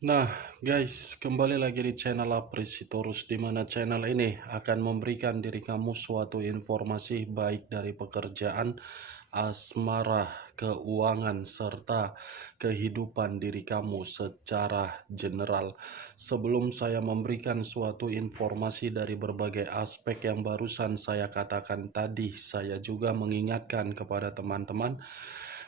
Nah, guys, kembali lagi di channel Apresitorus, di mana channel ini akan memberikan diri kamu suatu informasi baik dari pekerjaan, asmara, keuangan, serta kehidupan diri kamu secara general. Sebelum saya memberikan suatu informasi dari berbagai aspek yang barusan saya katakan tadi, saya juga mengingatkan kepada teman-teman,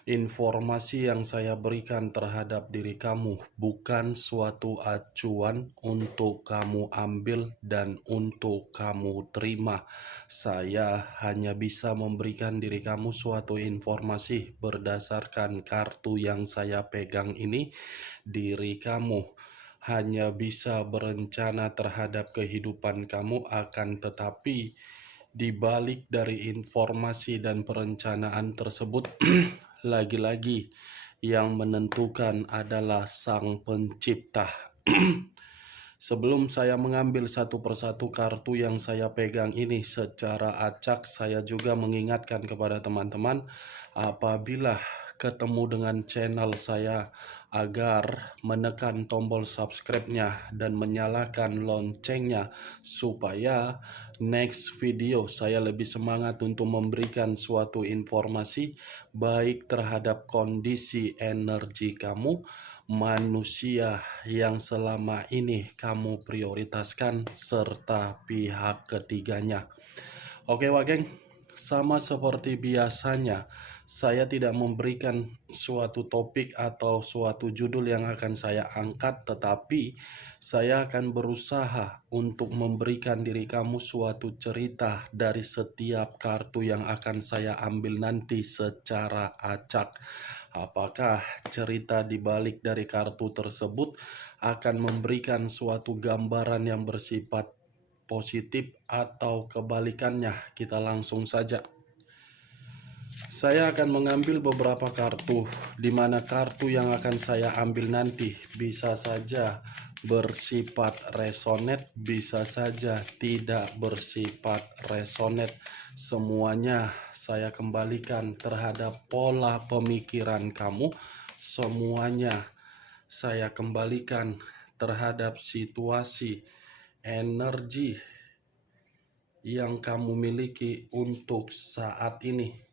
informasi yang saya berikan terhadap diri kamu bukan suatu acuan untuk kamu ambil dan untuk kamu terima. Saya hanya bisa memberikan diri kamu suatu informasi berdasarkan kartu yang saya pegang ini. Diri kamu hanya bisa berencana terhadap kehidupan kamu, akan tetapi di balik dari informasi dan perencanaan tersebut, lagi-lagi yang menentukan adalah Sang Pencipta. Sebelum saya mengambil satu persatu kartu yang saya pegang ini secara acak, saya juga mengingatkan kepada teman-teman, apabila ketemu dengan channel saya, agar menekan tombol subscribe-nya dan menyalakan loncengnya, supaya next video saya lebih semangat untuk memberikan suatu informasi baik terhadap kondisi energi kamu, manusia yang selama ini kamu prioritaskan, serta pihak ketiganya. Oke, Wak, sama seperti biasanya, saya tidak memberikan suatu topik atau suatu judul yang akan saya angkat, tetapi saya akan berusaha untuk memberikan diri kamu suatu cerita dari setiap kartu yang akan saya ambil nanti secara acak. Apakah cerita di balik dari kartu tersebut akan memberikan suatu gambaran yang bersifat positif atau kebalikannya? Kita langsung saja. Saya akan mengambil beberapa kartu, di mana kartu yang akan saya ambil nanti bisa saja bersifat resonate, bisa saja tidak bersifat resonate. Semuanya saya kembalikan terhadap pola pemikiran kamu. Semuanya saya kembalikan terhadap situasi energi yang kamu miliki untuk saat ini.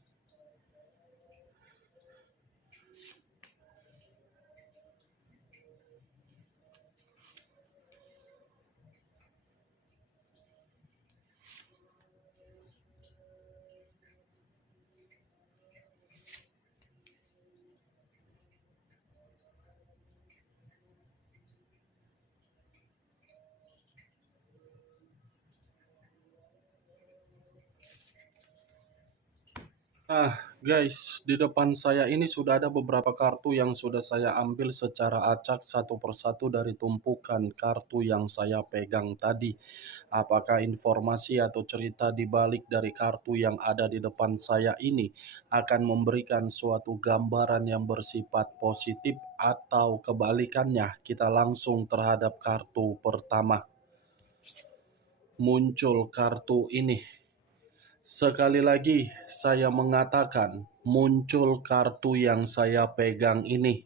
Nah, guys, di depan saya ini sudah ada beberapa kartu yang sudah saya ambil secara acak satu persatu dari tumpukan kartu yang saya pegang tadi. Apakah informasi atau cerita di balik dari kartu yang ada di depan saya ini akan memberikan suatu gambaran yang bersifat positif atau kebalikannya? Kita langsung terhadap kartu pertama. Muncul kartu ini. Sekali lagi saya mengatakan, muncul kartu yang saya pegang ini.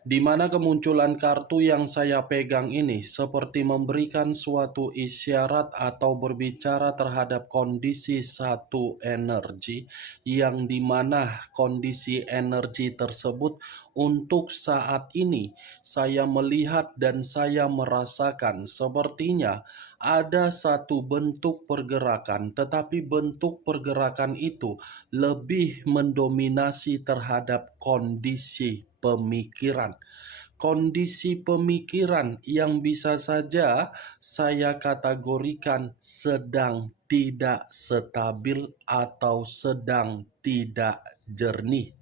Di mana kemunculan kartu yang saya pegang ini seperti memberikan suatu isyarat atau berbicara terhadap kondisi satu energi, yang dimana kondisi energi tersebut untuk saat ini saya melihat dan saya merasakan sepertinya ada satu bentuk pergerakan, tetapi bentuk pergerakan itu lebih mendominasi terhadap kondisi pemikiran. Kondisi pemikiran yang bisa saja saya kategorikan sedang tidak stabil atau sedang tidak jernih.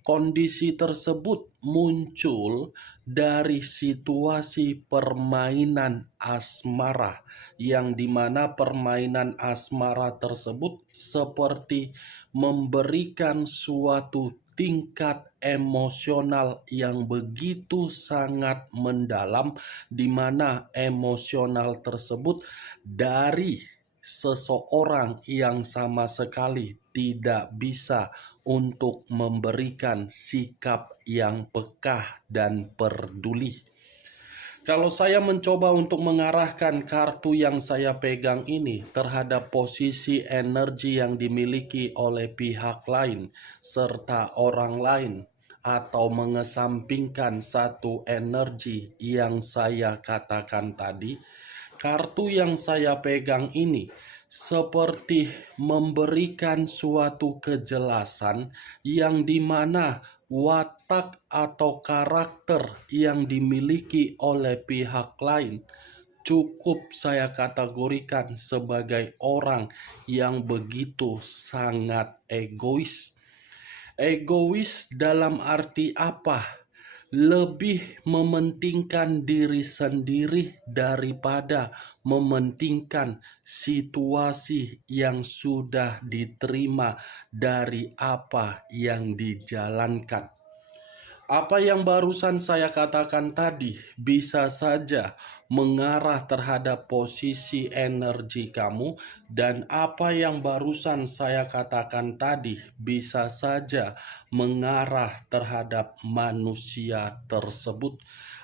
Kondisi tersebut muncul dari situasi permainan asmara, yang dimana permainan asmara tersebut seperti memberikan suatu tingkat emosional yang begitu sangat mendalam, di mana emosional tersebut dari seseorang yang sama sekali tidak bisa untuk memberikan sikap yang peka dan peduli. Kalau saya mencoba untuk mengarahkan kartu yang saya pegang ini terhadap posisi energi yang dimiliki oleh pihak lain serta orang lain, atau mengesampingkan satu energi yang saya katakan tadi, kartu yang saya pegang ini seperti memberikan suatu kejelasan yang dimana watak atau karakter yang dimiliki oleh pihak lain cukup saya kategorikan sebagai orang yang begitu sangat egois. Egois dalam arti apa? Lebih mementingkan diri sendiri daripada mementingkan situasi yang sudah diterima dari apa yang dijalankan. Apa yang barusan saya katakan tadi bisa saja mengarah terhadap posisi energi kamu, dan apa yang barusan saya katakan tadi bisa saja mengarah terhadap manusia tersebut.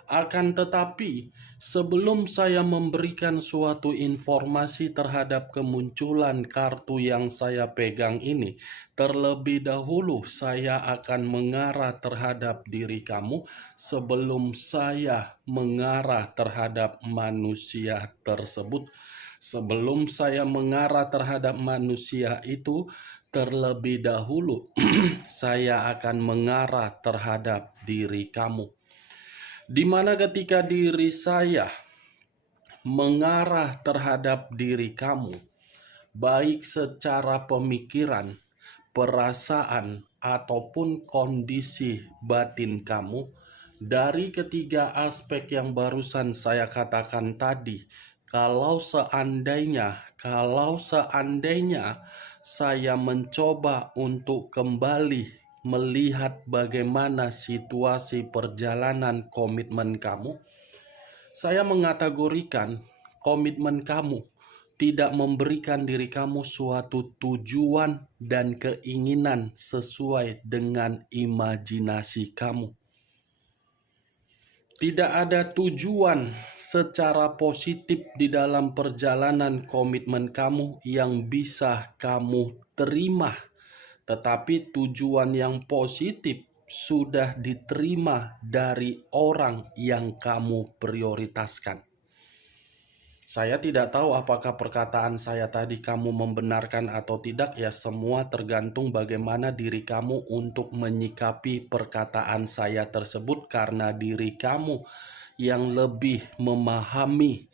Akan tetapi, sebelum saya memberikan suatu informasi terhadap kemunculan kartu yang saya pegang ini, terlebih dahulu saya akan mengarah terhadap diri kamu sebelum saya mengarah terhadap manusia tersebut. Sebelum saya mengarah terhadap manusia itu, terlebih dahulu saya akan mengarah terhadap diri kamu. Di mana ketika diri saya mengarah terhadap diri kamu, baik secara pemikiran, perasaan, ataupun kondisi batin kamu, dari ketiga aspek yang barusan saya katakan tadi, kalau seandainya saya mencoba untuk kembali melihat bagaimana situasi perjalanan komitmen kamu, saya mengategorikan komitmen kamu tidak memberikan diri kamu suatu tujuan dan keinginan sesuai dengan imajinasi kamu. Tidak ada tujuan secara positif di dalam perjalanan komitmen kamu yang bisa kamu terima, tetapi tujuan yang positif sudah diterima dari orang yang kamu prioritaskan. Saya tidak tahu apakah perkataan saya tadi kamu membenarkan atau tidak, ya semua tergantung bagaimana diri kamu untuk menyikapi perkataan saya tersebut, karena diri kamu yang lebih memahami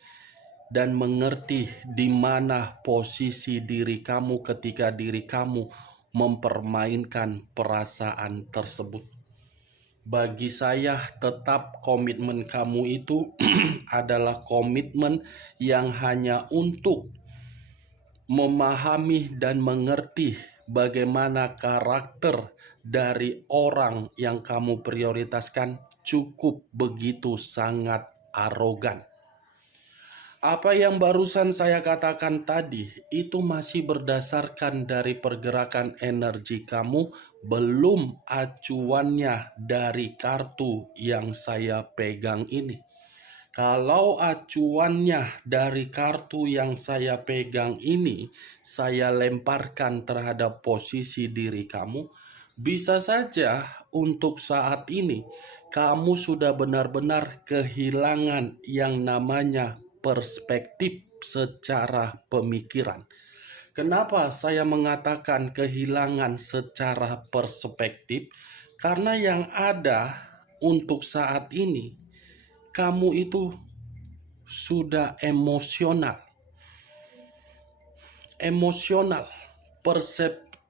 dan mengerti di mana posisi diri kamu ketika diri kamu mempermainkan perasaan tersebut. Bagi saya, tetap komitmen kamu itu adalah komitmen yang hanya untuk memahami dan mengerti bagaimana karakter dari orang yang kamu prioritaskan cukup begitu sangat arogan. Apa yang barusan saya katakan tadi itu masih berdasarkan dari pergerakan energi kamu, belum acuannya dari kartu yang saya pegang ini. Kalau acuannya dari kartu yang saya pegang ini saya lemparkan terhadap posisi diri kamu, bisa saja untuk saat ini kamu sudah benar-benar kehilangan yang namanya perspektif secara pemikiran. Kenapa saya mengatakan kehilangan secara perspektif? Karena yang ada untuk saat ini, kamu itu sudah emosional.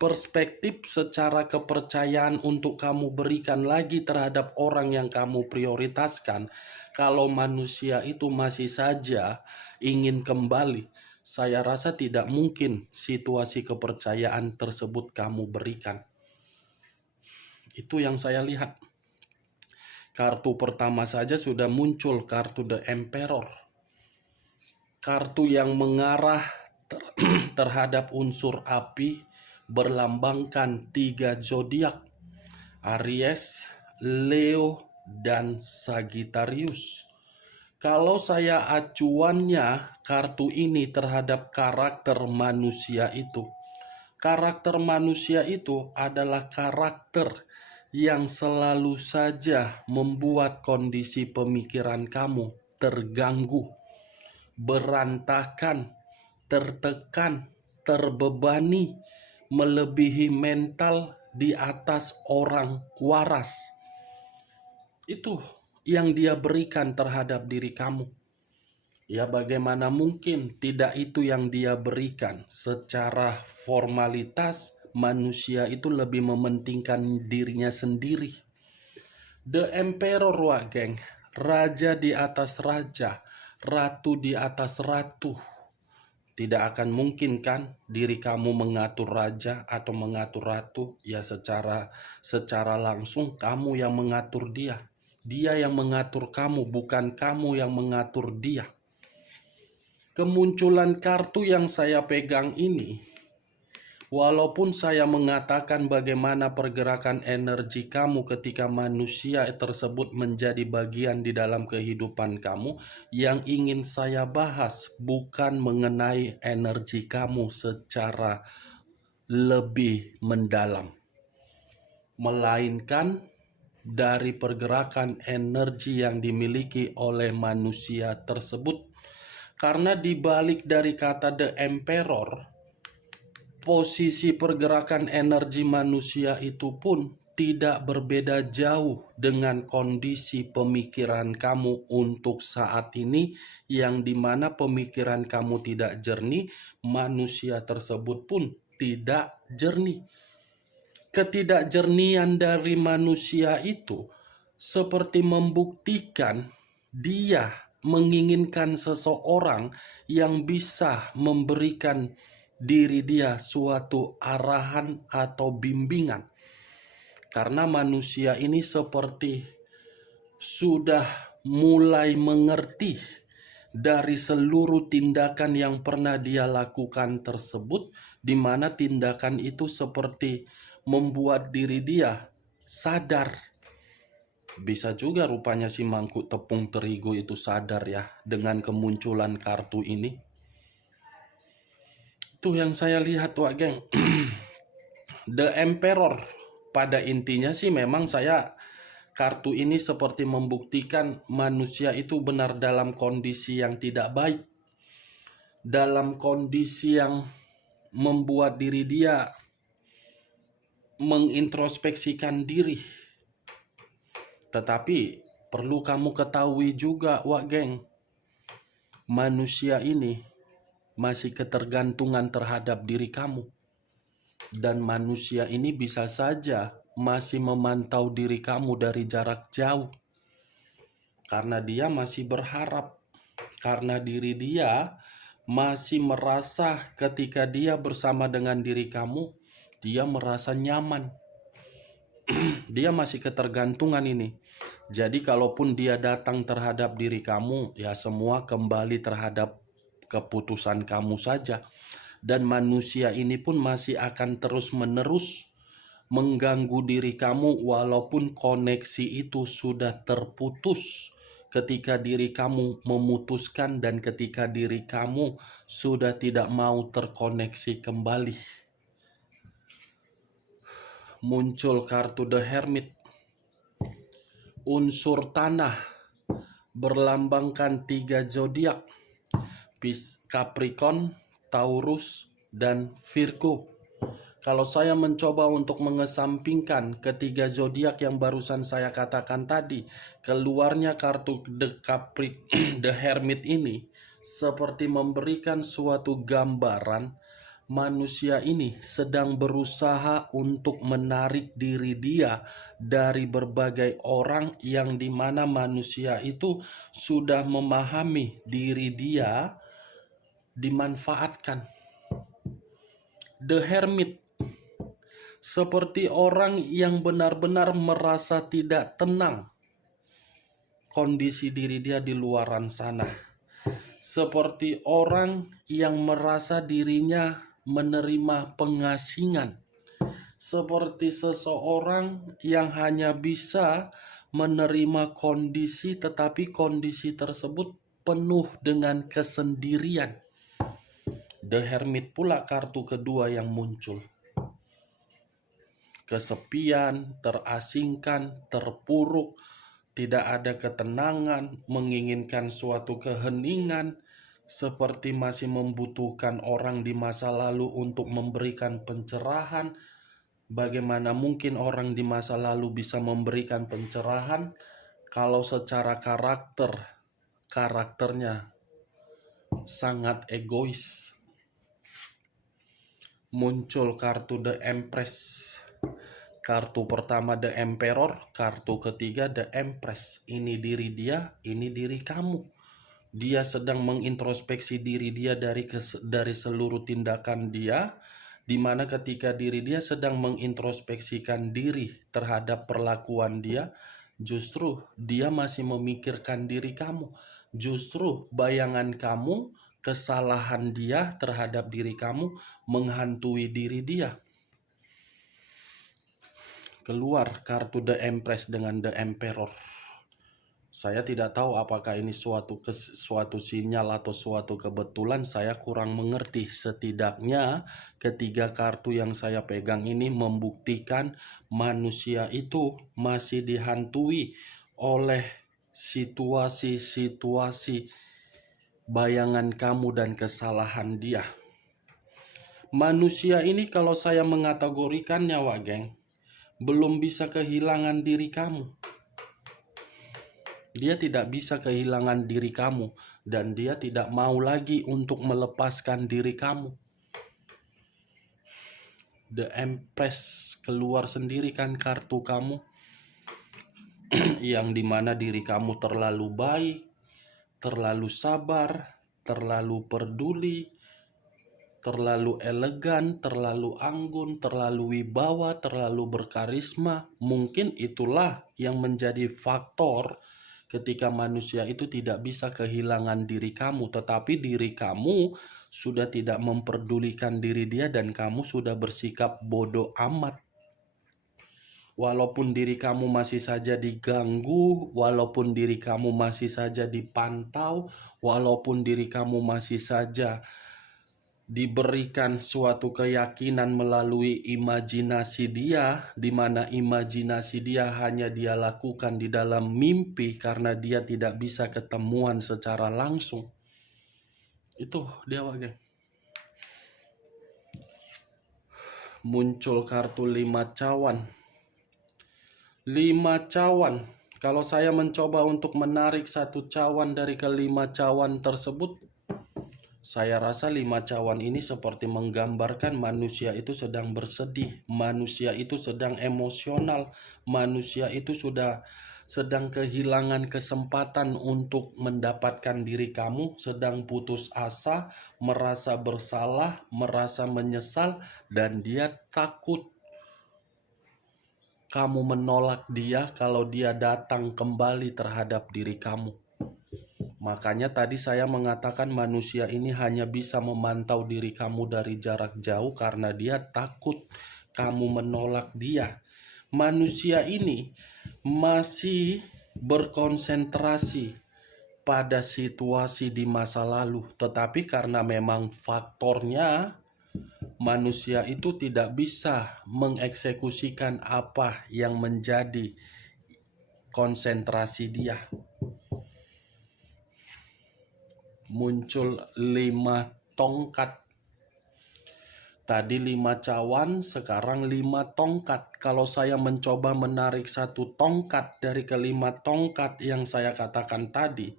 Perspektif secara kepercayaan untuk kamu berikan lagi terhadap orang yang kamu prioritaskan, kalau manusia itu masih saja ingin kembali, saya rasa tidak mungkin situasi kepercayaan tersebut kamu berikan. Itu yang saya lihat. Kartu pertama saja sudah muncul, kartu The Emperor. Kartu yang mengarah terhadap unsur api, berlambangkan 3 zodiak: Aries, Leo, dan Sagittarius. Kalau saya acuannya kartu ini terhadap karakter manusia itu, karakter manusia itu adalah karakter yang selalu saja membuat kondisi pemikiran kamu terganggu, berantakan, tertekan, terbebani, melebihi mental di atas orang waras. Itu yang dia berikan terhadap diri kamu. Ya, bagaimana mungkin tidak itu yang dia berikan? Secara formalitas, manusia itu lebih mementingkan dirinya sendiri. The Emperor, wak geng. Raja di atas raja, ratu di atas ratu. Tidak akan mungkin kan diri kamu mengatur raja atau mengatur ratu. Ya, secara langsung kamu yang mengatur dia. Dia yang mengatur kamu, bukan kamu yang mengatur dia. Kemunculan kartu yang saya pegang ini, walaupun saya mengatakan bagaimana pergerakan energi kamu ketika manusia tersebut menjadi bagian di dalam kehidupan kamu, yang ingin saya bahas bukan mengenai energi kamu secara lebih mendalam, melainkan dari pergerakan energi yang dimiliki oleh manusia tersebut. Karena dibalik dari kata The Emperor, posisi pergerakan energi manusia itu pun tidak berbeda jauh dengan kondisi pemikiran kamu untuk saat ini, yang dimana pemikiran kamu tidak jernih, manusia tersebut pun tidak jernih. Ketidakjernihan dari manusia itu seperti membuktikan dia menginginkan seseorang yang bisa memberikan diri dia suatu arahan atau bimbingan. Karena manusia ini seperti sudah mulai mengerti dari seluruh tindakan yang pernah dia lakukan tersebut, di mana tindakan itu seperti membuat diri dia sadar. Bisa juga rupanya si mangkuk tepung terigu itu sadar ya dengan kemunculan kartu ini. Itu yang saya lihat, wak geng. The Emperor, pada intinya sih memang kartu ini seperti membuktikan manusia itu benar dalam kondisi yang tidak baik, dalam kondisi yang membuat diri dia mengintrospeksikan diri. Tetapi perlu kamu ketahui juga, wak geng, manusia ini masih ketergantungan terhadap diri kamu. Dan manusia ini bisa saja masih memantau diri kamu dari jarak jauh. Karena dia masih berharap, karena diri dia masih merasa ketika dia bersama dengan diri kamu, dia merasa nyaman. Dia masih ketergantungan ini. Jadi kalaupun dia datang terhadap diri kamu, ya semua kembali terhadap keputusan kamu saja. Dan manusia ini pun masih akan terus-menerus mengganggu diri kamu walaupun koneksi itu sudah terputus. Ketika diri kamu memutuskan dan ketika diri kamu sudah tidak mau terkoneksi kembali. Muncul kartu The Hermit. Unsur tanah berlambangkan 3 zodiak, Capricorn, Taurus, dan Virgo. Kalau saya mencoba untuk mengesampingkan ketiga zodiak yang barusan saya katakan tadi, keluarnya kartu The Hermit ini seperti memberikan suatu gambaran manusia ini sedang berusaha untuk menarik diri dia dari berbagai orang, yang dimana manusia itu sudah memahami diri dia dimanfaatkan. The Hermit seperti orang yang benar-benar merasa tidak tenang kondisi diri dia di luaran sana. Seperti orang yang merasa dirinya menerima pengasingan. Seperti seseorang yang hanya bisa menerima kondisi, tetapi kondisi tersebut penuh dengan kesendirian. The Hermit pula kartu kedua yang muncul. Kesepian, terasingkan, terpuruk, tidak ada ketenangan, menginginkan suatu keheningan, seperti masih membutuhkan orang di masa lalu untuk memberikan pencerahan. Bagaimana mungkin orang di masa lalu bisa memberikan pencerahan kalau secara karakternya sangat egois. Muncul kartu The Empress. Kartu pertama The Emperor, kartu ketiga The Empress. Ini diri dia, ini diri kamu. Dia sedang mengintrospeksi diri dia dari seluruh tindakan dia, di mana ketika diri dia sedang mengintrospeksikan diri terhadap perlakuan dia, justru dia masih memikirkan diri kamu. Justru bayangan kamu, kesalahan dia terhadap diri kamu menghantui diri dia. Keluar kartu The Empress dengan The Emperor. Saya tidak tahu apakah ini suatu sinyal atau suatu kebetulan, saya kurang mengerti. Setidaknya ketiga kartu yang saya pegang ini membuktikan manusia itu masih dihantui oleh situasi-situasi bayangan kamu dan kesalahan dia. Manusia ini kalau saya mengategorikannya, Wak Geng, belum bisa kehilangan diri kamu. Dia tidak bisa kehilangan diri kamu, dan dia tidak mau lagi untuk melepaskan diri kamu. The Empress keluar sendiri kan kartu kamu, yang dimana diri kamu terlalu baik, terlalu sabar, terlalu peduli, terlalu elegan, terlalu anggun, terlalu wibawa, terlalu berkarisma. Mungkin itulah yang menjadi faktor ketika manusia itu tidak bisa kehilangan diri kamu, tetapi diri kamu sudah tidak memperdulikan diri dia dan kamu sudah bersikap bodoh amat. Walaupun diri kamu masih saja diganggu, walaupun diri kamu masih saja dipantau, walaupun diri kamu masih saja diberikan suatu keyakinan melalui imajinasi dia, di mana imajinasi dia hanya dia lakukan di dalam mimpi karena dia tidak bisa ketemuan secara langsung. Itu dia, Wak Geng. Muncul kartu 5 cawan. 5 cawan. Kalau saya mencoba untuk menarik satu cawan dari kelima cawan tersebut, saya rasa 5 cawan ini seperti menggambarkan manusia itu sedang bersedih, manusia itu sedang emosional, manusia itu sedang kehilangan kesempatan untuk mendapatkan diri kamu, sedang putus asa, merasa bersalah, merasa menyesal, dan dia takut kamu menolak dia kalau dia datang kembali terhadap diri kamu. Makanya tadi saya mengatakan manusia ini hanya bisa memantau diri kamu dari jarak jauh karena dia takut kamu menolak dia. Manusia ini masih berkonsentrasi pada situasi di masa lalu, tetapi karena memang faktornya manusia itu tidak bisa mengeksekusikan apa yang menjadi konsentrasi dia. Muncul 5 tongkat. Tadi 5 cawan, sekarang 5 tongkat. Kalau saya mencoba menarik satu tongkat dari kelima tongkat yang saya katakan tadi,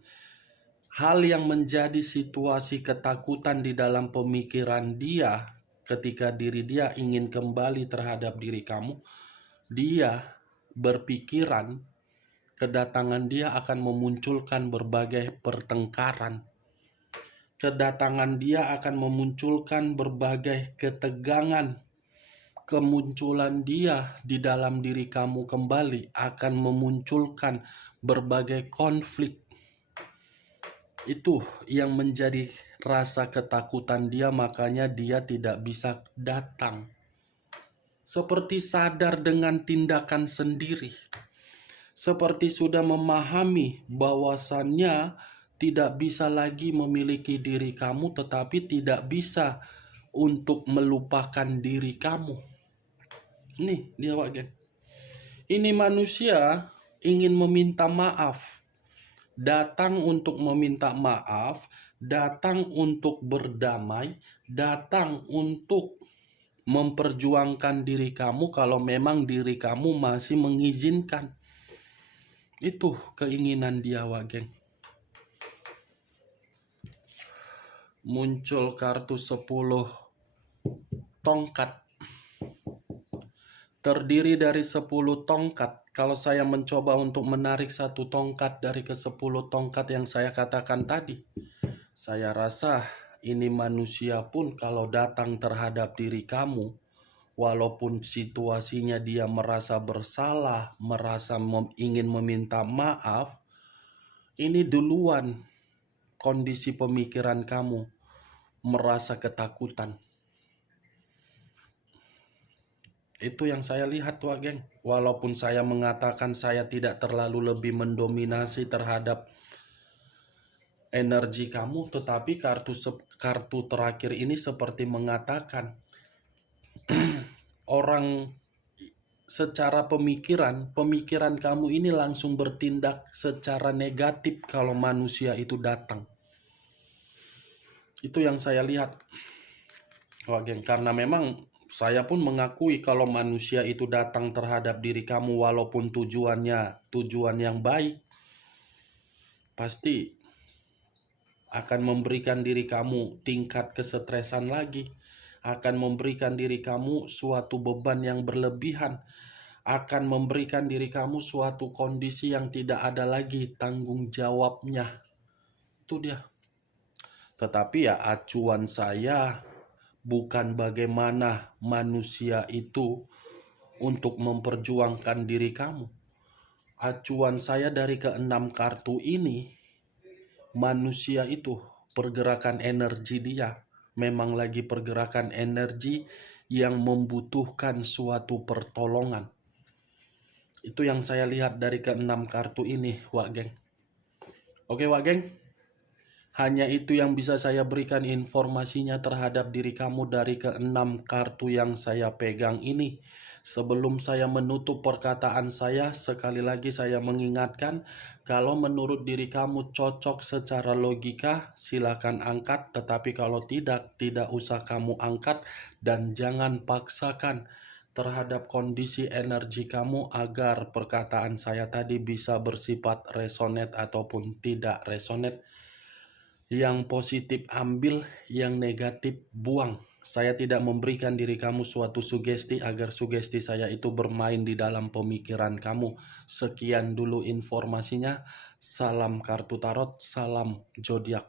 hal yang menjadi situasi ketakutan di dalam pemikiran dia ketika diri dia ingin kembali terhadap diri kamu, dia berpikiran kedatangan dia akan memunculkan berbagai pertengkaran. Kedatangan dia akan memunculkan berbagai ketegangan. Kemunculan dia di dalam diri kamu kembali akan memunculkan berbagai konflik. Itu yang menjadi rasa ketakutan dia, makanya dia tidak bisa datang. Seperti sadar dengan tindakan sendiri. seperti sudah memahami bahwasannya tidak bisa lagi memiliki diri kamu, tetapi tidak bisa untuk melupakan diri kamu. Nih dia Wak Geng. Ini manusia ingin meminta maaf, datang untuk meminta maaf, datang untuk berdamai, datang untuk memperjuangkan diri kamu kalau memang diri kamu masih mengizinkan. Itu keinginan dia Wak Geng. Muncul kartu 10 tongkat. Terdiri dari 10 tongkat. Kalau saya mencoba untuk menarik satu tongkat dari ke-10 tongkat yang saya katakan tadi, saya rasa ini manusia pun kalau datang terhadap diri kamu, walaupun situasinya dia merasa bersalah, merasa ingin meminta maaf, ini duluan kondisi pemikiran kamu merasa ketakutan. Itu yang saya lihat Wak Geng. Walaupun saya mengatakan saya tidak terlalu lebih mendominasi terhadap energi kamu, tetapi kartu terakhir ini seperti mengatakan orang secara pemikiran kamu ini langsung bertindak secara negatif kalau manusia itu datang. Itu yang saya lihat Wak Geng, karena memang saya pun mengakui kalau manusia itu datang terhadap diri kamu walaupun tujuan yang baik, pasti akan memberikan diri kamu tingkat kesetresan lagi, akan memberikan diri kamu suatu beban yang berlebihan, akan memberikan diri kamu suatu kondisi yang tidak ada lagi tanggung jawabnya. Itu dia. Tetapi ya acuan saya bukan bagaimana manusia itu untuk memperjuangkan diri kamu. Acuan saya dari ke-6 kartu ini, manusia itu pergerakan energi dia memang lagi pergerakan energi yang membutuhkan suatu pertolongan. Itu yang saya lihat dari ke-6 kartu ini Wak Geng. Oke Wak Geng, hanya itu yang bisa saya berikan informasinya terhadap diri kamu dari ke-6 kartu yang saya pegang ini. Sebelum saya menutup perkataan saya, sekali lagi saya mengingatkan, kalau menurut diri kamu cocok secara logika, silakan angkat. Tetapi kalau tidak usah kamu angkat dan jangan paksakan terhadap kondisi energi kamu agar perkataan saya tadi bisa bersifat resonate ataupun tidak resonate. Yang positif ambil, yang negatif buang. Saya tidak memberikan diri kamu suatu sugesti agar sugesti saya itu bermain di dalam pemikiran kamu. Sekian dulu informasinya. Salam kartu tarot, salam zodiak.